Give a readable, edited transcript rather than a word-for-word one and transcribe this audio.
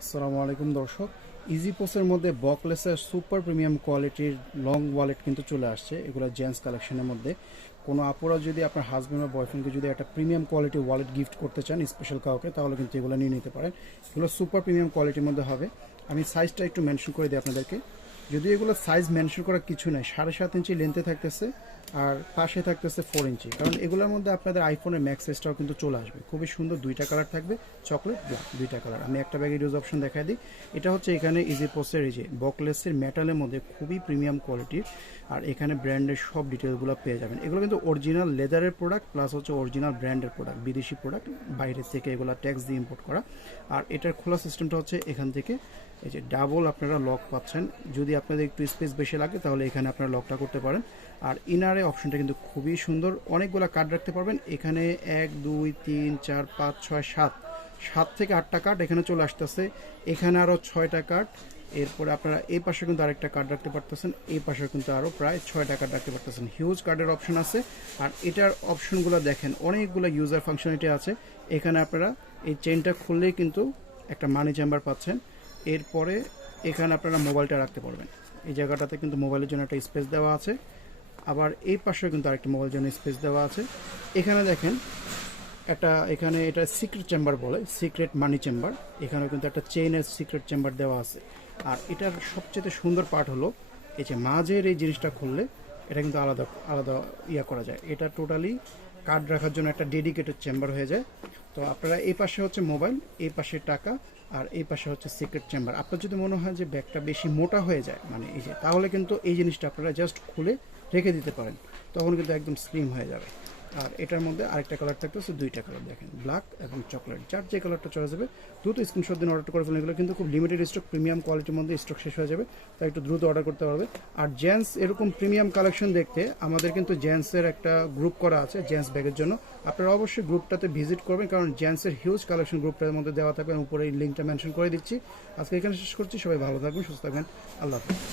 আসসালামু আলাইকুম দর্শক, ইজি পোসের মধ্যে বকলেসের সুপার প্রিমিয়াম কোয়ালিটির লং ওয়ালেট কিন্তু চলে আসছে। এগুলো জেন্টস কালেকশনের মধ্যে কোনো আপুরা যদি আপনার হাজব্যান্ড বা বয়ফ্রেন্ডকে যদি একটা প্রিমিয়াম কোয়ালিটি ওয়ালেট গিফট করতে চান স্পেশাল কাউকে, তাহলে কিন্তু এগুলো নিয়ে নিতে পারেন। এগুলো সুপার প্রিমিয়াম কোয়ালিটির মধ্যে হবে। আমি সাইজটা একটু মেনশন করে দিই আপনাদেরকে। যদি এগুলো সাইজ মেনশন করার কিছু নাই, 7.5 ইঞ্চি লেন্থে থাকতেছে আর পাশে থাকতেছে 4 ইঞ্চি, কারণ এগুলোর মধ্যে আপনাদের আইফোনের ম্যাক্স এসটাও কিন্তু চলে আসবে। খুবই সুন্দর দুইটা কালার থাকবে, চকলেট ব্ল্যাক দুইটা কালার। আমি একটা ব্যাগের ইউজ অপশন দেখাই দিই। এটা হচ্ছে এখানে ইজি পোস্টের এই যে বকলেসের মেটালের মধ্যে খুবই প্রিমিয়াম কোয়ালিটির, আর এখানে ব্র্যান্ডের সব ডিটেলসগুলো পেয়ে যাবেন। এগুলো কিন্তু অরিজিনাল লেদারের প্রোডাক্ট প্লাস হচ্ছে অরিজিনাল ব্র্যান্ডের প্রোডাক্ট, বিদেশি প্রোডাক্ট, বাইরে থেকে এগুলো ট্যাক্স দিয়ে ইম্পোর্ট করা। আর এটার খোলা সিস্টেমটা হচ্ছে এখান থেকে এই যে ডাবল আপনারা লক পাচ্ছেন। যদি আপনাদের একটু স্পেস বেশি লাগে তাহলে এখানে আপনারা লকটা করতে পারেন। আর ইনারে অপশনটা কিন্তু খুবই সুন্দর, অনেকগুলো কার্ড রাখতে পারবেন এখানে। 1 2 3 4 5 6 7 7 থেকে 8টা কার্ড এখানে চলে আসতেছে। এখানে আরও 6টা কার্ড। এরপরে আপনারা এই পাশে কিন্তু আরেকটা কার্ড রাখতে পারতেছেন, এই পাশে কিন্তু আরও প্রায় 6টা কার্ড রাখতে পারতেছেন। হিউজ কার্ডের অপশন আছে। আর এটার অপশনগুলো দেখেন, অনেকগুলো ইউজার ফাংশনালিটি আছে। এখানে আপনারা এই চেনটা খুললেই কিন্তু একটা মানি চেম্বার পাচ্ছেন। এরপরে এখানে আপনারা মোবাইলটা রাখতে পারবেন। এই জায়গাটাতে কিন্তু মোবাইলের জন্য একটা স্পেস দেওয়া আছে। আবার এই পাশেও কিন্তু আরেকটা মোবাইলের জন্য স্পেস দেওয়া আছে। এখানে দেখেন একটা, এখানে এটা সিক্রেট চেম্বার বলে, সিক্রেট মানি চেম্বার। এখানেও কিন্তু একটা চেইনের সিক্রেট চেম্বার দেওয়া আছে। আর এটার সবচেয়ে সুন্দর পার্ট হলো এই যে মাঝের এই জিনিসটা খুললে এটা কিন্তু আলাদা আলাদা করা যায়। এটা টোটালি কার্ড রাখার জন্য একটা ডেডিকেটেড চেম্বার হয়ে যায়। তো আপনারা এই পাশে হচ্ছে মোবাইল, এই পাশে টাকা, আর এই পাশে হচ্ছে সিক্রেট চেম্বার। আপনার যদি মনে হয় যে ব্যাগটা বেশি মোটা হয়ে যায়, মানে এই যে, তাহলে কিন্তু এই জিনিসটা আপনারা জাস্ট খুলে রেখে দিতে পারেন, তখন কিন্তু একদম স্লিম হয়ে যাবে। আর এটার মধ্যে আরেকটা কালার থাকতেছে, দুইটা কালার দেখেন, ব্ল্যাক এবং চকলেট, যার যে কালারটা চলে যাবে দ্রুত স্ক্রিনশট দিন অর্ডার করে ফেলেন। এগুলো কিন্তু খুব লিমিটেড স্টক, প্রিমিয়াম কোয়ালিটির মধ্যে স্টক শেষ হয়ে যাবে, তাই একটু দ্রুত অর্ডার করতে পারবে। আর জেন্টস এরকম প্রিমিয়াম কালেকশন দেখতে আমাদের কিন্তু জেন্টসের একটা গ্রুপ করা আছে জেন্টস ব্যাগের জন্য। আপনারা অবশ্যই গ্রুপটাতে ভিজিট করবেন, কারণ জেন্টসের হিউজ কালেকশন গ্রুপটার মধ্যে দেওয়া থাকবে। উপরে এই লিঙ্কটা মেনশন করে দিচ্ছি। আজকে এখানে শেষ করছি। সবাই ভালো থাকবেন, সুস্থ থাকবেন। আল্লাহ হাফেজ।